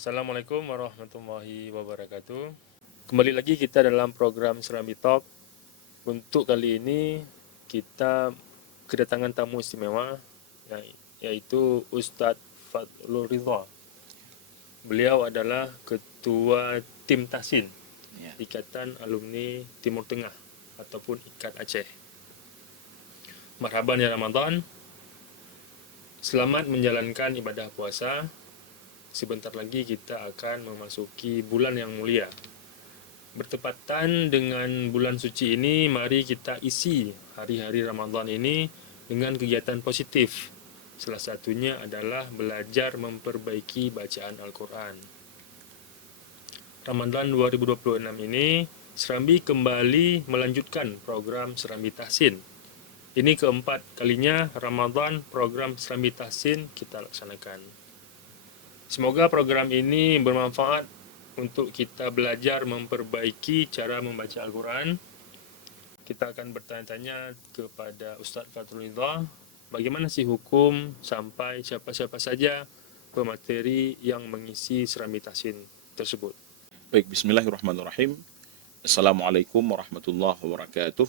Assalamualaikum warahmatullahi wabarakatuh. Kembali lagi kita dalam program Serambi Talk. Untuk kali ini kita kedatangan tamu istimewa, yaitu Ustadz Fadlul Ridha. Beliau adalah Ketua Tim Tahsin Ikatan Alumni Timur Tengah ataupun IKAT Aceh. Marhaban ya Ramadan. Selamat menjalankan ibadah puasa. Sebentar lagi kita akan memasuki bulan yang mulia. Bertepatan dengan bulan suci ini, mari kita isi hari-hari Ramadan ini dengan kegiatan positif. Salah satunya adalah belajar memperbaiki bacaan Al-Quran. Ramadan 2026 ini, Serambi kembali melanjutkan program Serambi Tahsin. Ini keempat kalinya Ramadan program Serambi Tahsin kita laksanakan. Semoga program ini bermanfaat untuk kita belajar memperbaiki cara membaca Al-Quran. Kita akan bertanya-tanya kepada Ustadz Fadlul Ridha, bagaimana sih hukum sampai siapa-siapa saja pemateri yang mengisi Serambi Tahsin tersebut. Baik, bismillahirrahmanirrahim. Assalamualaikum warahmatullahi wabarakatuh.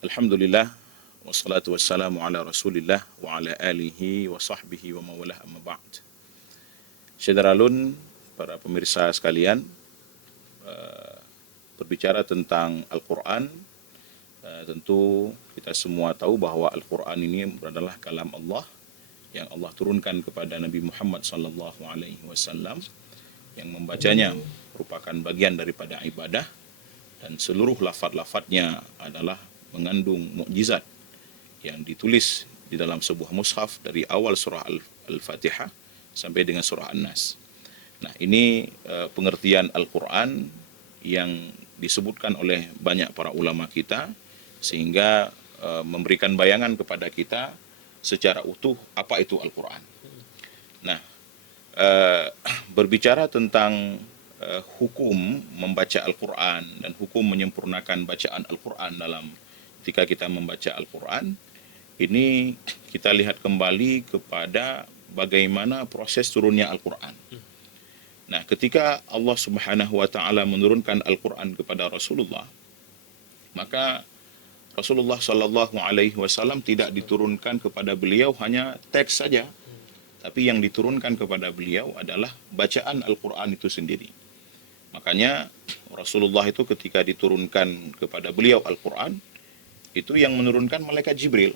Alhamdulillah, wassalatu wassalamu ala rasulillah wa ala alihi wa sahbihi wa mawalah amma ba'd. Syederalun, para pemirsa sekalian, berbicara tentang Al-Quran, tentu kita semua tahu bahwa Al-Quran ini adalah kalam Allah yang Allah turunkan kepada Nabi Muhammad SAW, yang membacanya merupakan bagian daripada ibadah, dan seluruh lafaz-lafaznya adalah mengandung mukjizat yang ditulis di dalam sebuah mushaf dari awal surah Al-Fatihah sampai dengan surah An-Nas. Nah, ini pengertian Al-Quran yang disebutkan oleh banyak para ulama kita, sehingga memberikan bayangan kepada kita secara utuh apa itu Al-Quran. Nah, berbicara tentang hukum membaca Al-Quran dan hukum menyempurnakan bacaan Al-Quran dalam ketika kita membaca Al-Quran, ini kita lihat kembali kepada bagaimana proses turunnya Al-Quran. Nah, ketika Allah Subhanahu wa Ta'ala menurunkan Al-Quran kepada Rasulullah, maka Rasulullah Sallallahu Alaihi Wasallam tidak diturunkan kepada beliau hanya teks saja, tapi yang diturunkan kepada beliau adalah bacaan Al-Quran itu sendiri. Makanya Rasulullah itu ketika diturunkan kepada beliau Al-Quran, itu yang menurunkan malaikat Jibril.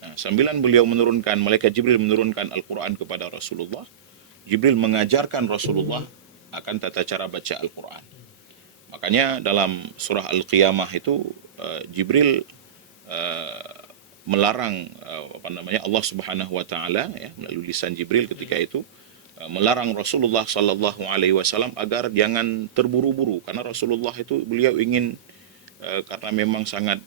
Nah, sambilan beliau menurunkan, malaikat Jibril menurunkan Al-Quran kepada Rasulullah, Jibril mengajarkan Rasulullah akan tata cara baca Al-Quran. Makanya dalam surah Al-Qiyamah itu Jibril melarang Allah Subhanahu wa Ta'ala, ya, melalui lisan Jibril ketika itu melarang Rasulullah Sallallahu Alaihi Wasallam agar jangan terburu-buru, karena Rasulullah itu beliau ingin karena memang sangat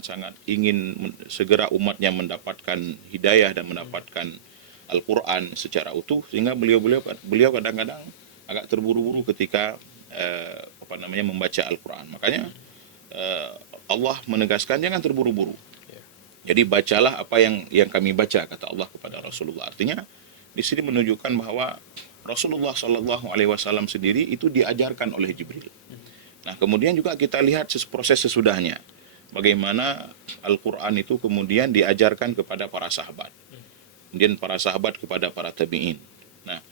sangat ingin segera umatnya mendapatkan hidayah dan mendapatkan Al-Quran secara utuh, sehingga beliau kadang-kadang agak terburu-buru ketika membaca Al-Quran. Makanya Allah menegaskan jangan terburu-buru. Jadi bacalah apa yang kami baca, kata Allah kepada Rasulullah. Artinya di sini menunjukkan bahwa Rasulullah Shallallahu Alaihi Wasallam sendiri itu diajarkan oleh Jibril. Nah, kemudian juga kita lihat proses sesudahnya, bagaimana Al-Quran itu kemudian diajarkan kepada para sahabat, kemudian para sahabat kepada para tabi'in. Nah,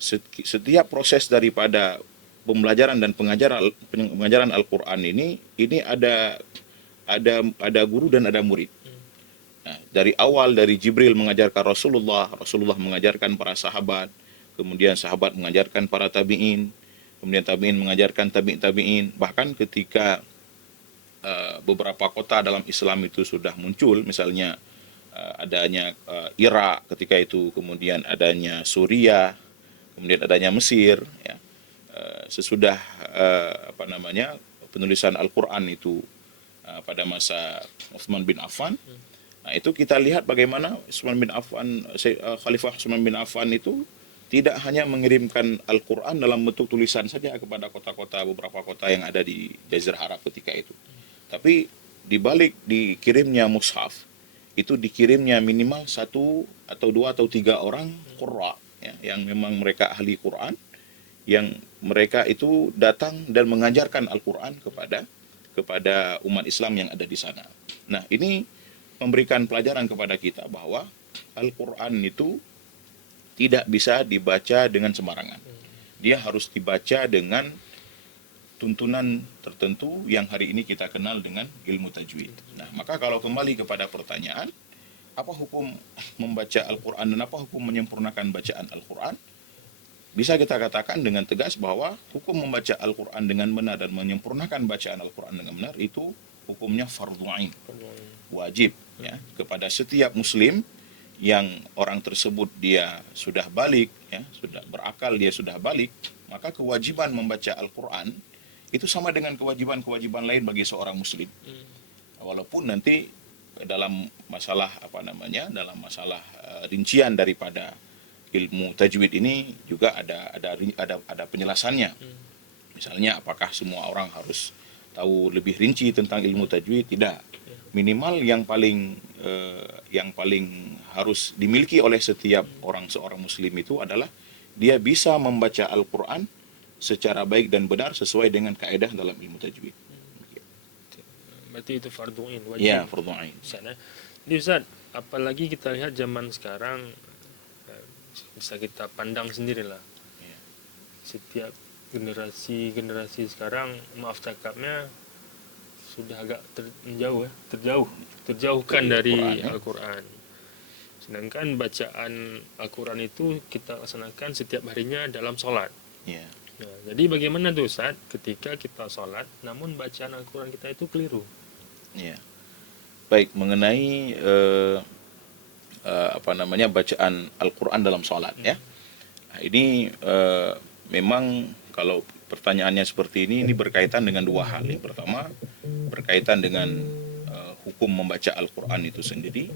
setiap proses daripada pembelajaran dan pengajaran Al-Quran ini ada guru dan ada murid. Nah, dari awal dari Jibril mengajarkan Rasulullah mengajarkan para sahabat, kemudian sahabat mengajarkan para tabi'in, kemudian tabi'in mengajarkan tabi'in. Bahkan ketika beberapa kota dalam Islam itu sudah muncul, misalnya adanya Irak ketika itu, kemudian adanya Suriah, kemudian adanya Mesir, ya. Sesudah penulisan Al-Quran itu pada masa Utsman bin Affan. Nah, itu kita lihat bagaimana Khalifah Utsman bin Affan itu tidak hanya mengirimkan Al-Quran dalam bentuk tulisan saja kepada beberapa kota yang ada di Jazirah Arab ketika itu, tapi di balik dikirimnya mushaf, itu dikirimnya minimal 1 atau 2 atau 3 orang qurra, ya, yang memang mereka ahli Quran, yang mereka itu datang dan mengajarkan Al-Quran kepada umat Islam yang ada di sana. Nah, ini memberikan pelajaran kepada kita bahwa Al-Quran itu tidak bisa dibaca dengan sembarangan. Dia harus dibaca dengan tuntunan tertentu yang hari ini kita kenal dengan ilmu tajwid. Nah, maka kalau kembali kepada pertanyaan, apa hukum membaca Al-Quran dan apa hukum menyempurnakan bacaan Al-Quran? Bisa kita katakan dengan tegas bahwa hukum membaca Al-Quran dengan benar dan menyempurnakan bacaan Al-Quran dengan benar itu hukumnya fardhu ain, wajib ya, kepada setiap muslim yang orang tersebut dia sudah balik, ya, sudah berakal, dia sudah balik, maka kewajiban membaca Al-Quran itu sama dengan kewajiban-kewajiban lain bagi seorang muslim. Walaupun nanti dalam masalah dalam masalah rincian daripada ilmu tajwid ini juga ada penjelasannya. Misalnya apakah semua orang harus tahu lebih rinci tentang ilmu tajwid? Tidak. Minimal yang paling harus dimiliki oleh setiap seorang muslim itu adalah dia bisa membaca Al-Quran secara baik dan benar sesuai dengan kaidah dalam ilmu tajwid. Berarti itu fardhu ain, wajib. Ya, fardhu ain. Jadi Ustaz, apalagi kita lihat zaman sekarang, bisa kita pandang sendirilah. Ya. Setiap generasi sekarang, maaf cakapnya, sudah agak terjauhkan dari Al-Quran. Sedangkan bacaan Al-Quran itu kita laksanakan setiap harinya dalam sholat. Ya. Nah, jadi bagaimana tuh Ustaz ketika kita sholat namun bacaan Al-Quran kita itu keliru? Ya. Baik, mengenai bacaan Al-Quran dalam sholat ya. Nah, ini memang kalau pertanyaannya seperti ini berkaitan dengan dua hal. Yang pertama berkaitan dengan hukum membaca Al-Quran itu sendiri,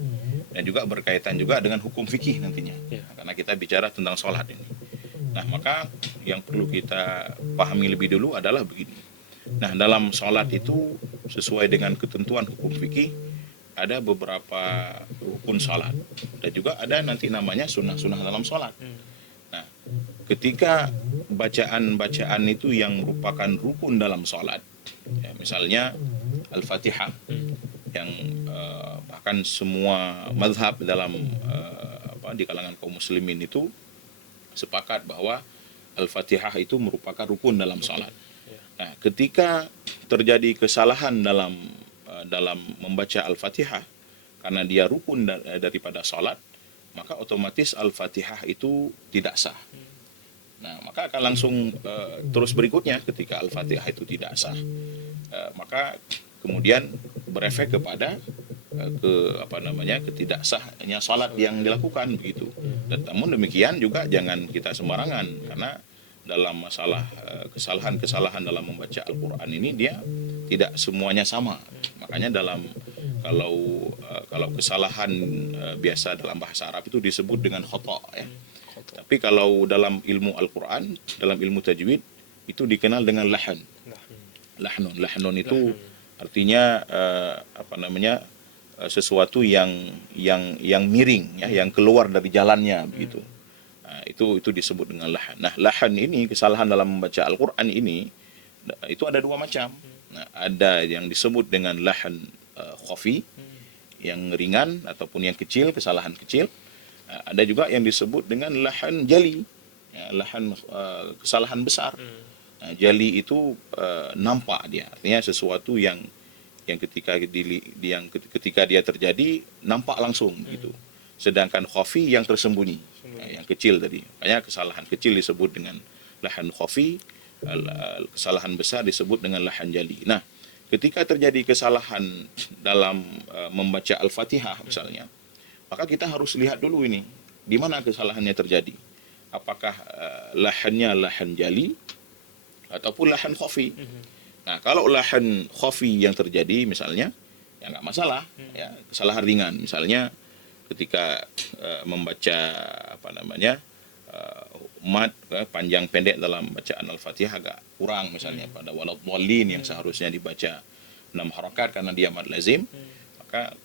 dan juga berkaitan juga dengan hukum fikih nantinya. Karena kita bicara tentang sholat ini. Nah, maka yang perlu kita pahami lebih dulu adalah begini. Nah, dalam sholat itu sesuai dengan ketentuan hukum fikih ada beberapa rukun sholat dan juga ada nanti namanya sunnah-sunnah dalam sholat. Nah, ketika bacaan-bacaan itu yang merupakan rukun dalam sholat, ya, misalnya Al-Fatihah, yang bahkan semua mazhab dalam di kalangan kaum muslimin itu sepakat bahwa Al-Fatihah itu merupakan rukun dalam sholat. Nah, ketika terjadi kesalahan dalam membaca Al-Fatihah karena dia rukun daripada sholat, maka otomatis Al-Fatihah itu tidak sah. Nah, maka akan langsung terus berikutnya ketika Al-Fatihah itu tidak sah, maka kemudian berefek kepada ketidaksahnya salat yang dilakukan begitu. Dan namun demikian juga jangan kita sembarangan, karena dalam masalah kesalahan-kesalahan dalam membaca Al-Quran ini dia tidak semuanya sama. Makanya kalau kesalahan biasa dalam bahasa Arab itu disebut dengan khata ya. Tapi kalau dalam ilmu Al-Quran, dalam ilmu tajwid itu dikenal dengan lahan. Lahnun itu artinya sesuatu yang miring ya, yang keluar dari jalannya begitu. Nah, itu disebut dengan lahan. Nah, lahan ini, kesalahan dalam membaca Al-Qur'an ini itu ada dua macam. Nah, ada yang disebut dengan lahan khafi, yang ringan ataupun yang kecil, kesalahan kecil. Nah, ada juga yang disebut dengan lahan jali, ya, lahan kesalahan besar. Nah, jali itu nampak dia, artinya sesuatu yang ketika dia terjadi nampak langsung gitu. Sedangkan khafi yang tersembunyi, yang kecil tadi. Makanya kesalahan kecil disebut dengan lahan khafi, kesalahan besar disebut dengan lahan jali. Nah, ketika terjadi kesalahan dalam membaca Al-Fatihah misalnya, maka kita harus lihat dulu ini, di mana kesalahannya terjadi. Apakah lahannya lahan jali ataupun lahan khafi? Nah, kalau lahan khafi yang terjadi misalnya, ya nggak masalah, ya kesalahan ringan. Misalnya ketika membaca mad panjang pendek dalam bacaan Al-Fatihah agak kurang misalnya pada waladhdallin yang seharusnya dibaca 6 harakat karena dia mad lazim, maka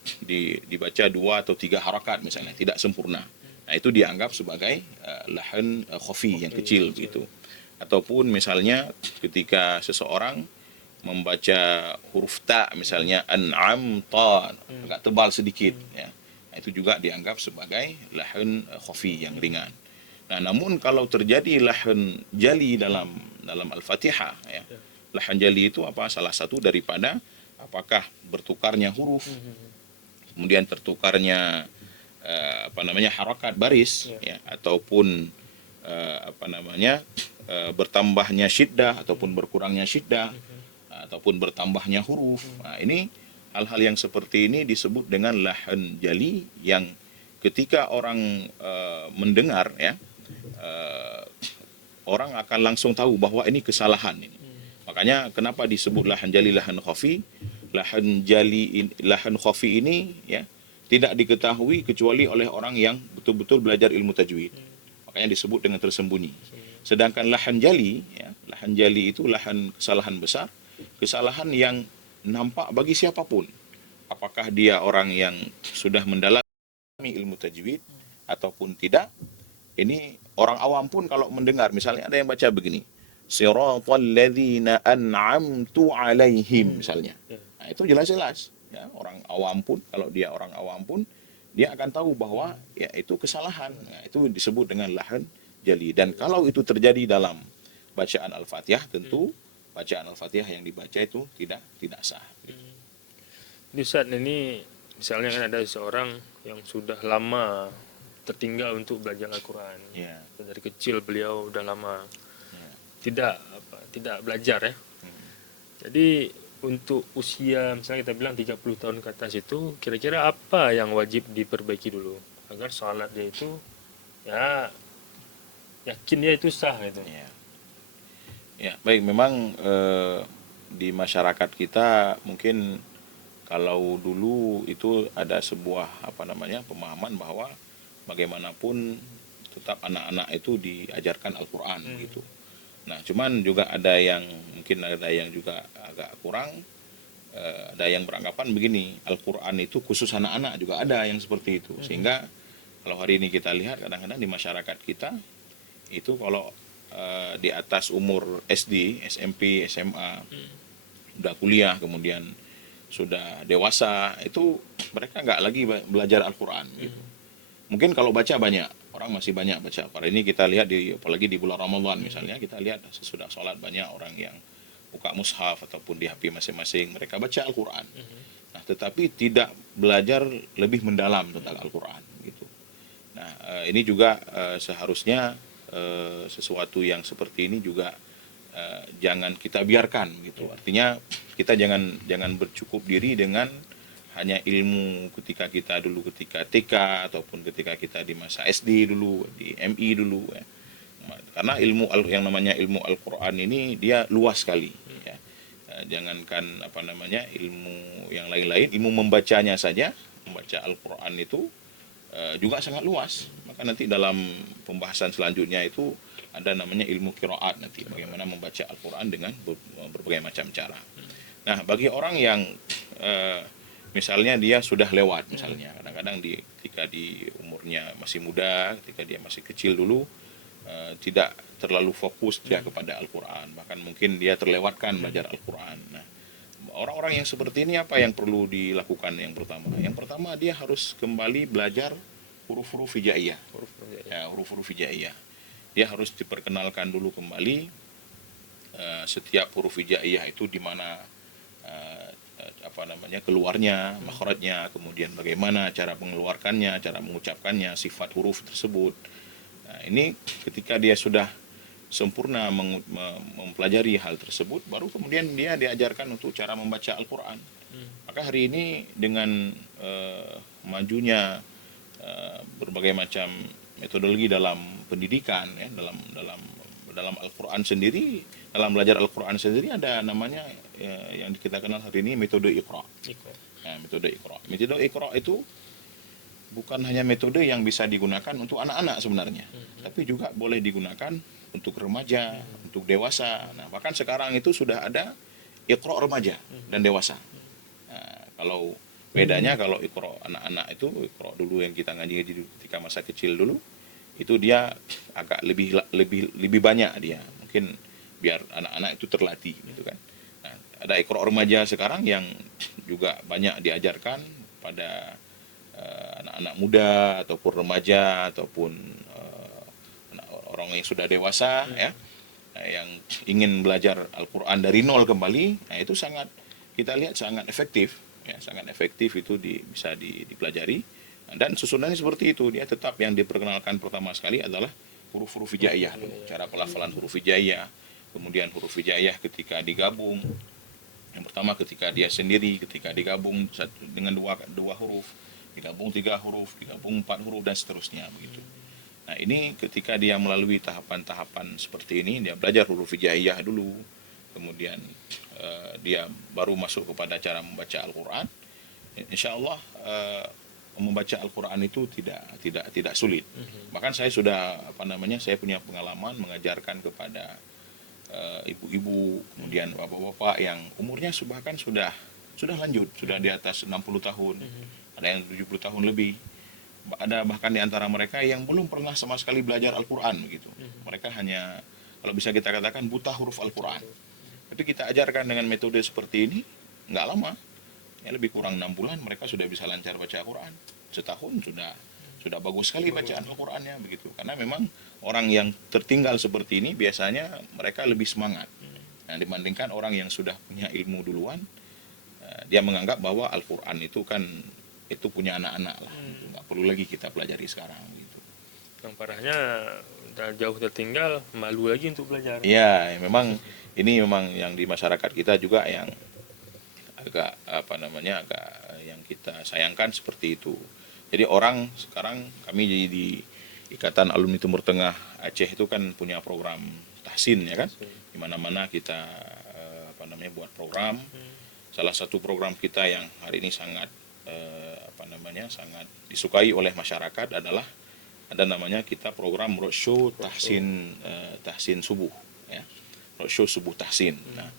dibaca 2 atau 3 harakat misalnya, tidak sempurna. Nah, itu dianggap sebagai lahan khafi yang kecil begitu. Ataupun misalnya ketika seseorang membaca huruf ta, misalnya an'am ta, agak tebal sedikit ya. Nah, itu juga dianggap sebagai lahan khafi yang ringan. Nah, namun kalau terjadi lahan jali dalam Al-Fatihah ya. Lahan jali itu apa? Salah satu daripada apakah bertukarnya huruf, kemudian tertukarnya harakat baris ya, ataupun bertambahnya syiddah ataupun berkurangnya syiddah, ataupun bertambahnya huruf. Nah, ini hal-hal yang seperti ini disebut dengan lahan jali, yang ketika orang mendengar ya, orang akan langsung tahu bahwa ini kesalahan ini. Makanya kenapa disebut lahan jali, lahan khafi? Lahan jali, lahan khafi ini ya tidak diketahui kecuali oleh orang yang betul-betul belajar ilmu tajwid. Makanya disebut dengan tersembunyi. Sedangkan lahan jali ya, lahan jali itu lahan kesalahan besar, kesalahan yang nampak bagi siapapun. Apakah dia orang yang sudah mendalami ilmu tajwid ataupun tidak. Ini orang awam pun kalau mendengar, misalnya ada yang baca begini, siratal ladzina an'amtu alaihim misalnya. Nah, itu jelas-jelas ya, orang awam pun, kalau dia orang awam pun dia akan tahu bahwa ya itu kesalahan. Nah, itu disebut dengan lahan jali. Dan kalau itu terjadi dalam bacaan Al-Fatihah, tentu bacaan Al-Fatihah yang dibaca itu tidak sah. Di saat ini misalnya kan ada seorang yang sudah lama tertinggal untuk belajar Al-Quran. Ya. Dari kecil beliau udah lama Ya. tidak belajar ya. Jadi untuk usia misalnya kita bilang 30 tahun ke atas itu, kira-kira apa yang wajib diperbaiki dulu agar sholat dia itu ya yakin dia itu sah gitu. Ya. Ya, baik, memang di masyarakat kita mungkin kalau dulu itu ada sebuah pemahaman bahwa bagaimanapun tetap anak-anak itu diajarkan Al-Quran gitu. Nah, cuman juga ada yang juga agak kurang. Ada yang beranggapan begini, Al-Quran itu khusus anak-anak, juga ada yang seperti itu. Sehingga kalau hari ini kita lihat kadang-kadang di masyarakat kita itu kalau di atas umur SD, SMP, SMA, udah kuliah, kemudian sudah dewasa, itu mereka nggak lagi belajar Al-Quran gitu. Mungkin kalau baca banyak, orang masih banyak baca. Hari ini kita lihat apalagi di bulan Ramadan misalnya, kita lihat sesudah sholat banyak orang yang buka mushaf ataupun di HP masing-masing, mereka baca Al-Quran. Nah, tetapi tidak belajar lebih mendalam tentang Al-Quran gitu. Nah, ini juga seharusnya sesuatu yang seperti ini juga jangan kita biarkan gitu. Artinya kita jangan bercukup diri dengan hanya ilmu ketika TK ataupun ketika kita di masa SD dulu, di MI dulu ya. Karena yang namanya ilmu Al-Quran ini dia luas sekali ya. Jangankan ilmu yang lain-lain, ilmu membacanya saja, membaca Al-Quran itu juga sangat luas. Maka nanti dalam pembahasan selanjutnya itu ada namanya ilmu qiraat, nanti bagaimana membaca Al-Quran dengan berbagai macam cara. Nah, bagi orang yang misalnya dia sudah lewat, misalnya kadang-kadang ketika di umurnya masih muda, ketika dia masih kecil dulu, tidak terlalu fokus dia kepada Al-Quran, bahkan mungkin dia terlewatkan belajar Al-Quran. Nah, orang-orang yang seperti ini apa yang perlu dilakukan? Yang pertama dia harus kembali belajar huruf-huruf hijaiyah. Huruf-huruf hijaiyah. Dia harus diperkenalkan dulu kembali setiap huruf hijaiyah itu di mana keluarnya, makhrajnya, kemudian bagaimana cara mengeluarkannya, cara mengucapkannya, sifat huruf tersebut. Nah, ini ketika dia sudah sempurna mempelajari hal tersebut, baru kemudian dia diajarkan untuk cara membaca Al-Quran. Maka hari ini dengan majunya berbagai macam metodologi dalam pendidikan ya, dalam Al-Quran sendiri, dalam belajar Al-Quran sendiri ada namanya yang kita kenal hari ini metode Iqra. Nah, metode Iqra. Metode Iqra itu bukan hanya metode yang bisa digunakan untuk anak-anak sebenarnya, tapi juga boleh digunakan untuk remaja, untuk dewasa. Nah, bahkan sekarang itu sudah ada Iqra remaja dan dewasa. Nah, kalau Bedanya kalau Iqra anak-anak itu, Iqra dulu yang kita ngaji dulu ketika masa kecil dulu, itu dia agak lebih banyak dia. Mungkin biar anak-anak itu terlatih gitu kan. Nah, ada Iqra remaja sekarang yang juga banyak diajarkan pada anak-anak muda ataupun remaja ataupun orang yang sudah dewasa ya, yang ingin belajar Al-Quran dari nol kembali. Nah itu sangat, kita lihat sangat efektif ya, sangat efektif itu bisa dipelajari. Dan susunannya seperti itu, dia tetap yang diperkenalkan pertama sekali adalah huruf-huruf hijaiyah dulu, cara pelafalan huruf hijaiyah, kemudian huruf hijaiyah ketika digabung. Yang pertama ketika dia sendiri, ketika digabung dengan dua huruf, digabung 3 huruf, digabung 4 huruf, dan seterusnya begitu. Nah ini ketika dia melalui tahapan-tahapan seperti ini, dia belajar huruf hijaiyah dulu, kemudian dia baru masuk kepada cara membaca Al-Quran. Insya Allah membaca Al-Quran itu tidak sulit. Bahkan saya sudah saya punya pengalaman mengajarkan kepada ibu-ibu, kemudian bapak-bapak yang umurnya bahkan sudah lanjut, sudah di atas 60 tahun, ada yang 70 tahun lebih. Ada bahkan di antara mereka yang belum pernah sama sekali belajar Al-Quran gitu. Mereka hanya, kalau bisa kita katakan, buta huruf Al-Quran. Tapi kita ajarkan dengan metode seperti ini, nggak lama, ya lebih kurang 6 bulan mereka sudah bisa lancar baca Al-Quran. Setahun sudah bagus sekali bacaan Al-Qurannya begitu. Karena memang orang yang tertinggal seperti ini biasanya mereka lebih semangat. Nah, dibandingkan orang yang sudah punya ilmu duluan, dia menganggap bahwa Al-Quran itu kan itu punya anak-anak lah, nggak perlu lagi kita pelajari sekarang gitu. Yang parahnya udah jauh tertinggal, malu lagi untuk belajar. Iya, memang ini memang yang di masyarakat kita juga yang agak agak yang kita sayangkan seperti itu. Jadi orang sekarang, kami jadi di Ikatan Alumni Timur Tengah Aceh itu kan punya program tahsin ya kan, di mana-mana kita buat program. Salah satu program kita yang hari ini sangat sangat disukai oleh masyarakat adalah ada namanya kita program roadshow tahsin subuh ya, roadshow subuh tahsin. Nah,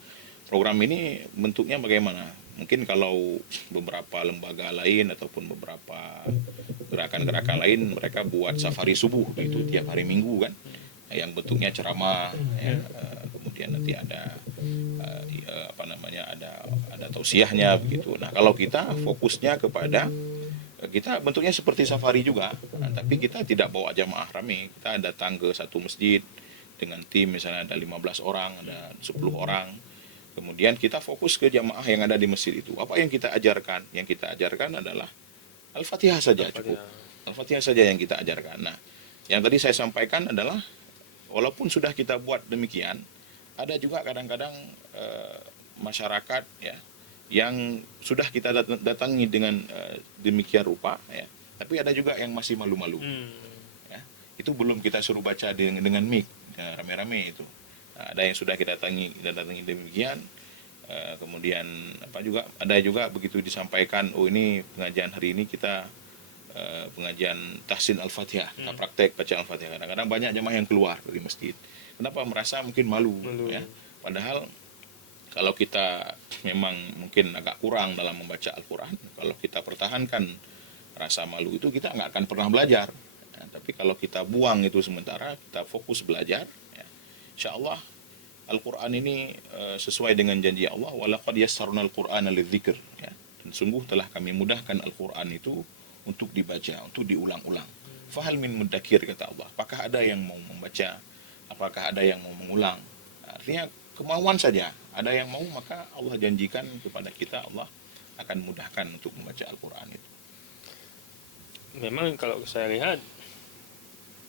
program ini bentuknya bagaimana? Mungkin kalau beberapa lembaga lain ataupun beberapa gerakan-gerakan lain mereka buat safari subuh itu tiap hari Minggu kan, yang bentuknya ceramah ya, kemudian nanti ada ada tausiahnya begitu. Nah, kalau kita fokusnya kepada, kita bentuknya seperti safari juga, tapi kita tidak bawa jamaah rame. Kita datang ke satu masjid dengan tim, misalnya ada 15 orang, ada 10 orang. Kemudian kita fokus ke jamaah yang ada di masjid itu. Apa yang kita ajarkan? Yang kita ajarkan adalah Al-Fatihah saja cukup. Al-Fatihah saja yang kita ajarkan. Nah, yang tadi saya sampaikan adalah walaupun sudah kita buat demikian, ada juga kadang-kadang masyarakat ya yang sudah kita datangi dengan demikian rupa ya, tapi ada juga yang masih malu-malu. Ya. Itu belum kita suruh baca dengan mic ya, rame-rame itu. Nah, ada yang sudah kita datangi demikian. Kemudian ada juga begitu disampaikan, oh ini pengajian hari ini kita pengajian tahsin Al-Fatihah, kita praktek baca Al-Fatihah. Kadang-kadang banyak jemaah yang keluar dari masjid. Kenapa? Merasa mungkin malu. Ya. Padahal kalau kita memang mungkin agak kurang dalam membaca Al-Quran, kalau kita pertahankan rasa malu itu, kita nggak akan pernah belajar. Ya, tapi kalau kita buang itu sementara, kita fokus belajar, ya, insya Allah Al-Quran ini sesuai dengan janji Allah, walaqad yassarnal Qur'ana lidzikr. Ya. Dan sungguh telah kami mudahkan Al-Quran itu untuk dibaca, untuk diulang-ulang. Fahal min muddakir, kata Allah. Apakah ada yang mau membaca? Apakah ada yang mau mengulang? Artinya kemauan saja. Ada yang mau, maka Allah janjikan kepada kita, Allah akan mudahkan untuk membaca Al-Quran itu. Memang kalau saya lihat,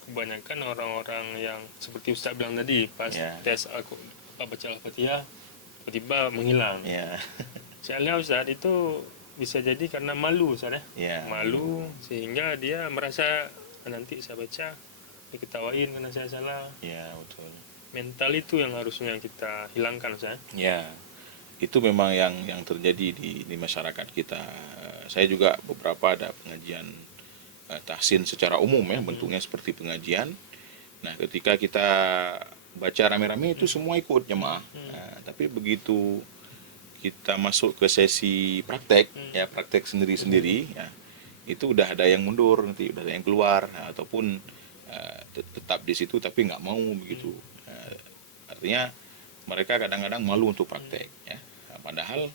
kebanyakan orang-orang yang seperti Ustaz bilang tadi, pas tes baca Al-Fatihah, tiba-tiba menghilang. Saya lihat Ustaz, itu bisa jadi karena malu Ustaz ya. Malu, sehingga dia merasa nanti saya baca, diketawain karena saya salah. Ya, betul. Mental itu yang harusnya kita hilangkan Ustaz. Ya, itu memang yang terjadi di masyarakat kita. Saya juga beberapa ada pengajian tahsin secara umum ya, bentuknya seperti pengajian. Nah, ketika kita baca rame-rame itu semua ikut jemaah. Nah, tapi begitu kita masuk ke sesi praktek, ya praktek sendiri-sendiri, ya, itu udah ada yang mundur nanti, udah ada yang keluar, nah, ataupun tetap di situ tapi nggak mau begitu. Artinya mereka kadang-kadang malu untuk praktek, ya. Nah, padahal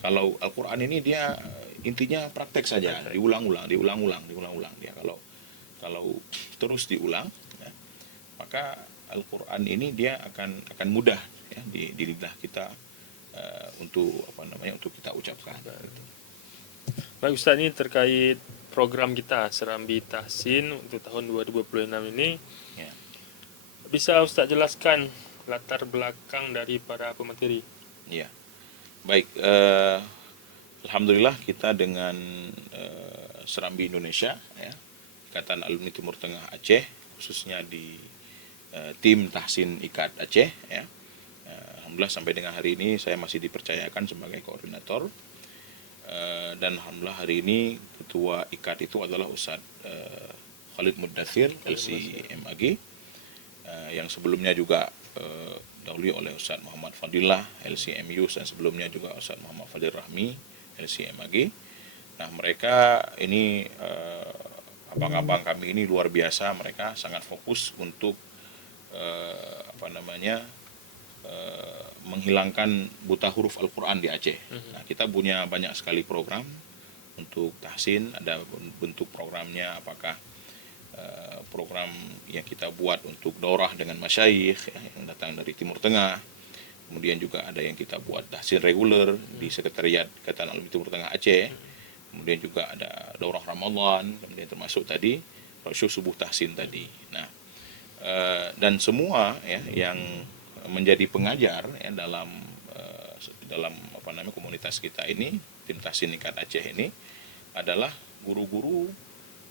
kalau Al-Quran ini dia intinya praktek saja, diulang-ulang dia. Kalau terus diulang, ya, maka Al-Quran ini dia akan mudah, ya, di lidah kita, untuk untuk kita ucapkan. Baik Ustaz, ini terkait program kita Serambi Tahsin untuk tahun 2026 ini, Ya. bisa Ustaz jelaskan latar belakang dari para pemateri? Ya, baik. Alhamdulillah kita dengan Serambi Indonesia, ya, Ikatan Alumni Timur Tengah Aceh, khususnya di tim Tahsin IKAT Aceh, ya. Alhamdulillah sampai dengan hari ini saya masih dipercayakan sebagai koordinator, dan alhamdulillah hari ini ketua IKAT itu adalah Ustadz Khalid Muddathir LC-MAG, yang sebelumnya juga dahului oleh Ustadz Muhammad Fadillah LC-MU, dan sebelumnya juga Ustadz Muhammad Fadil Rahmi LC-MAG. Nah, mereka ini abang-abang kami ini luar biasa, mereka sangat fokus untuk menghilangkan buta huruf Al-Quran di Aceh. Nah, kita punya banyak sekali program untuk tahsin, ada bentuk programnya, apakah program yang kita buat untuk daurah dengan masyayikh, ya, yang datang dari Timur Tengah. Kemudian juga ada yang kita buat tahsin reguler di Sekretariat Ikatan Alumni Timur Tengah Aceh. Kemudian juga ada daurah Ramadan, kemudian termasuk tadi roadshow subuh tahsin tadi. Nah, dan semua, ya, yang menjadi pengajar, ya, dalam komunitas kita ini, tim Tahsin IKAT Aceh ini adalah guru-guru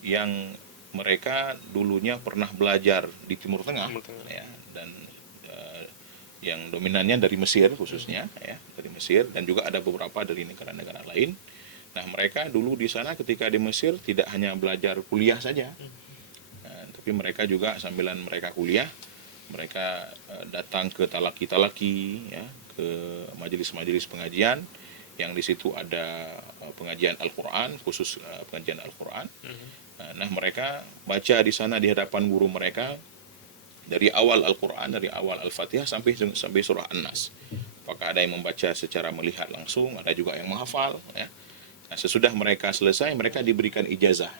yang mereka dulunya pernah belajar di Timur Tengah, ya, dan yang dominannya dari Mesir khususnya, ya, dari Mesir, dan juga ada beberapa dari negara-negara lain. Nah, mereka dulu di sana ketika di Mesir tidak hanya belajar kuliah saja, tapi mereka juga sambilan mereka kuliah, mereka datang ke talaki-talaki, ya, ke majelis-majelis pengajian yang di situ ada pengajian Al-Quran, khusus pengajian Al-Quran. Nah, mereka baca di sana di hadapan guru mereka dari awal Al-Quran, dari awal Al-Fatihah sampai surah An-Nas. Apakah ada yang membaca secara melihat langsung, ada juga yang menghafal, ya. Nah, sesudah mereka selesai, mereka diberikan ijazah,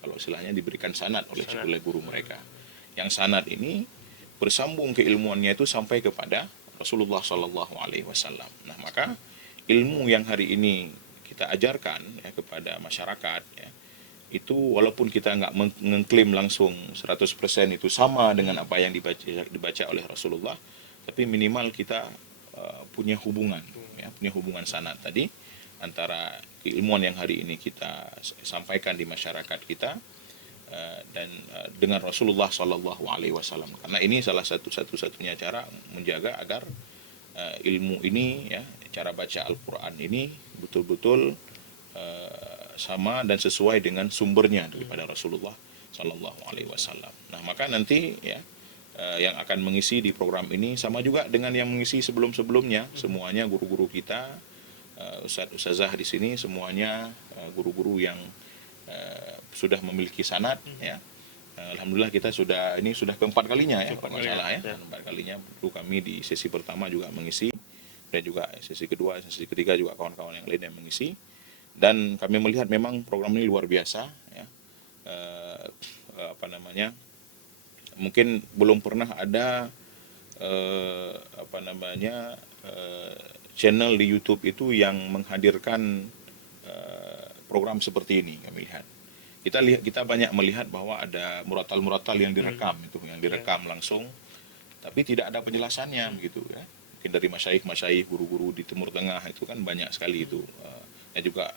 kalau istilahnya diberikan sanad oleh guru mereka. Yang sanad ini bersambung keilmuannya itu sampai kepada Rasulullah Shallallahu Alaihi Wasallam. Nah, maka ilmu yang hari ini kita ajarkan, ya, kepada masyarakat, ya, itu walaupun kita nggak mengklaim langsung 100% itu sama dengan apa yang dibaca oleh Rasulullah, tapi minimal kita punya hubungan, ya, punya hubungan sanad tadi antara keilmuan yang hari ini kita sampaikan di masyarakat kita dan dengan Rasulullah Shallallahu Alaihi Wasallam. Karena ini salah satu-satunya cara menjaga agar ilmu ini, ya, cara baca Al-Quran ini betul-betul sama dan sesuai dengan sumbernya daripada Rasulullah Shallallahu Alaihi Wasallam. Nah, maka nanti, ya, yang akan mengisi di program ini sama juga dengan yang mengisi sebelum-sebelumnya, semuanya guru-guru kita, ustadz-ustazah di sini semuanya guru-guru yang sudah memiliki sanad, ya. Alhamdulillah kita sudah keempat kalinya, ya, kalau nggak salah, ya, keempat kalinya. Dulu kami di sesi pertama juga mengisi, dan juga sesi kedua, sesi ketiga juga kawan-kawan yang lain yang mengisi, dan kami melihat memang program ini luar biasa, ya. Mungkin belum pernah ada channel di YouTube itu yang menghadirkan program seperti ini. Kami lihat, kita banyak melihat bahwa ada muratal yang direkam, itu yang direkam langsung, tapi tidak ada penjelasannya, begitu, ya. Mungkin dari masyayikh guru-guru di Timur Tengah itu kan banyak sekali itu, ya, juga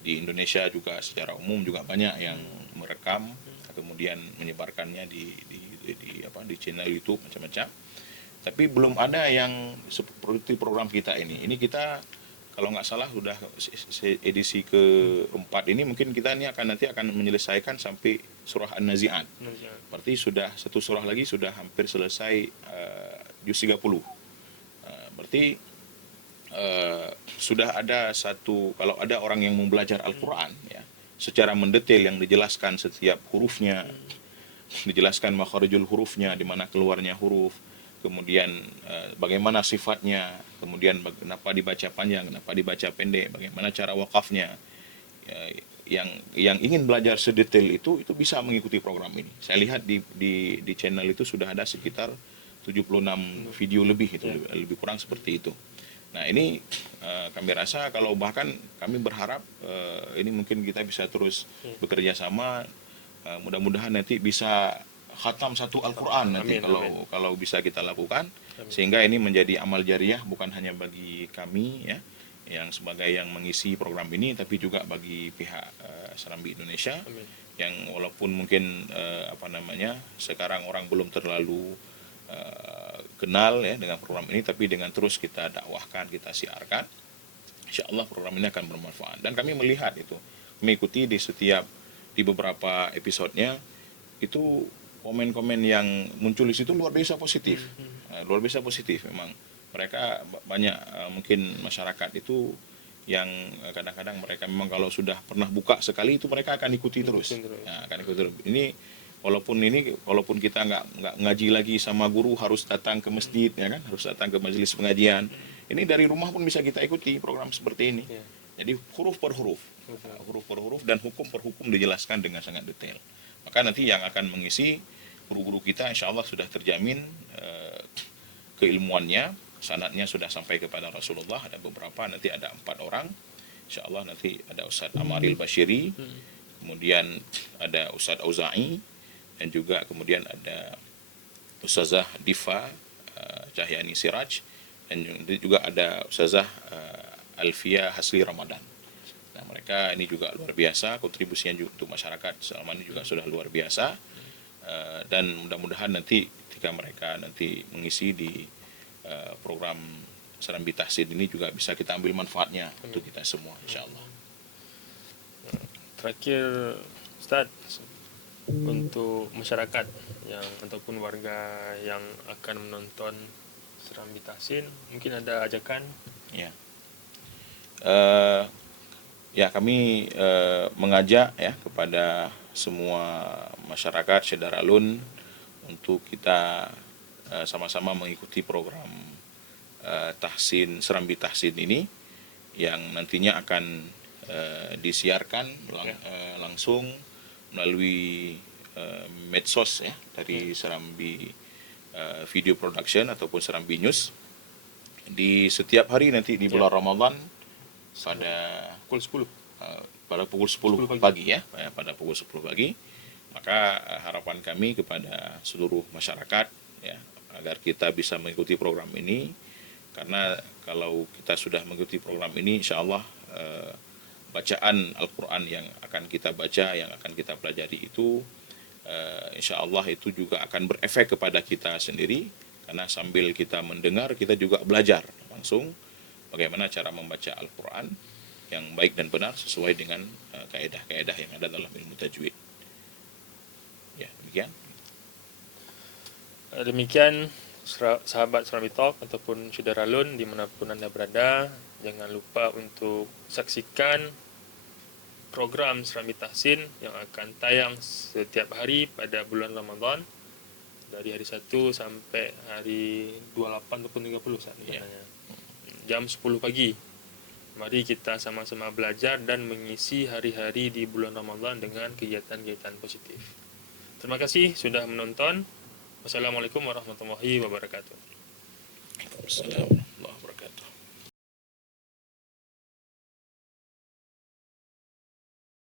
di Indonesia juga secara umum juga banyak yang merekam kemudian menyebarkannya di channel YouTube macam-macam, tapi belum ada yang seperti program kita ini. Ini kita kalau nggak salah sudah edisi keempat ini, mungkin kita ini nanti akan menyelesaikan sampai surah An-Nazi'at. Berarti sudah satu surah lagi sudah hampir selesai juz 30. Berarti sudah ada satu, kalau ada orang yang mau belajar Al-Quran ya, secara mendetail yang dijelaskan setiap hurufnya, dijelaskan makharijul hurufnya, di mana keluarnya huruf, kemudian bagaimana sifatnya, kemudian kenapa dibaca panjang, kenapa dibaca pendek, bagaimana cara wakafnya. Yang ingin belajar sedetail itu bisa mengikuti program ini. Saya lihat di channel itu sudah ada sekitar 76 video lebih, itu lebih kurang seperti itu. Nah ini kami rasa, kalau bahkan kami berharap ini mungkin kita bisa terus bekerja sama, mudah-mudahan nanti bisa khatam satu Al-Quran nanti, kalau bisa kita lakukan. Amin. Sehingga ini menjadi amal jariah bukan hanya bagi kami ya, yang sebagai yang mengisi program ini, tapi juga bagi pihak Serambi Indonesia. Amin. Yang walaupun mungkin sekarang orang belum terlalu kenal ya dengan program ini, tapi dengan terus kita dakwahkan, kita siarkan, insya Allah program ini akan bermanfaat. Dan kami melihat itu, mengikuti di beberapa episodenya itu, komen-komen yang muncul di situ luar biasa positif. Luar biasa positif memang. Mereka banyak mungkin masyarakat itu yang kadang-kadang mereka memang kalau sudah pernah buka sekali itu mereka akan ikuti terus. Nah, akan ikuti terus. Walaupun kita nggak ngaji lagi sama guru, harus datang ke masjid ya kan, harus datang ke majelis pengajian. Ini dari rumah pun bisa kita ikuti program seperti ini. Jadi huruf per huruf, dan hukum per hukum dijelaskan dengan sangat detail. Maka nanti yang akan mengisi guru-guru kita insya Allah sudah terjamin keilmuannya, sanadnya sudah sampai kepada Rasulullah. Ada beberapa, nanti ada 4 orang insya Allah. Nanti ada Ustadz Amaril Bashiri, kemudian ada Ustadz Auza'i, dan juga kemudian ada Ustazah Diva Cahyani Siraj, dan juga ada Ustazah Alfia Hasli Ramadan. Nah mereka ini juga luar biasa, kontribusinya juga untuk masyarakat selama ini juga sudah luar biasa. Dan mudah-mudahan nanti ketika mereka nanti mengisi di program Serambi Tahsin ini juga bisa kita ambil manfaatnya untuk kita semua insya Allah. Terakhir Ustaz, untuk masyarakat yang ataupun warga yang akan menonton Serambi Tahsin, mungkin ada ajakan? Ya, kami mengajak ya kepada semua masyarakat Syedaralun untuk kita sama-sama mengikuti program Tahsin, Serambi Tahsin ini, yang nantinya akan disiarkan langsung melalui medsos ya, dari Serambi Video Production ataupun Serambi News di setiap hari nanti di bulan Ramadan pada pukul 10 pagi ya, pada pukul 10 pagi. Maka harapan kami kepada seluruh masyarakat ya, agar kita bisa mengikuti program ini, karena kalau kita sudah mengikuti program ini insya Allah bacaan Al-Quran yang akan kita baca, yang akan kita pelajari itu insya Allah itu juga akan berefek kepada kita sendiri, karena sambil kita mendengar kita juga belajar langsung bagaimana cara membaca Al-Quran yang baik dan benar sesuai dengan kaedah-kaedah yang ada dalam ilmu tajwid. Ya, demikian. Demikian sahabat Serambi Talk ataupun Syedaralun dimanapun Anda berada, jangan lupa untuk saksikan program Serambi Tahsin yang akan tayang setiap hari pada bulan Ramadan dari hari 1 sampai hari 28 ataupun 30 saat ini. Jam 10 pagi. Mari kita sama-sama belajar dan mengisi hari-hari di bulan Ramadan dengan kegiatan-kegiatan positif. Terima kasih sudah menonton. Wassalamualaikum warahmatullahi wabarakatuh. Waalaikumsalam warahmatullahi wabarakatuh.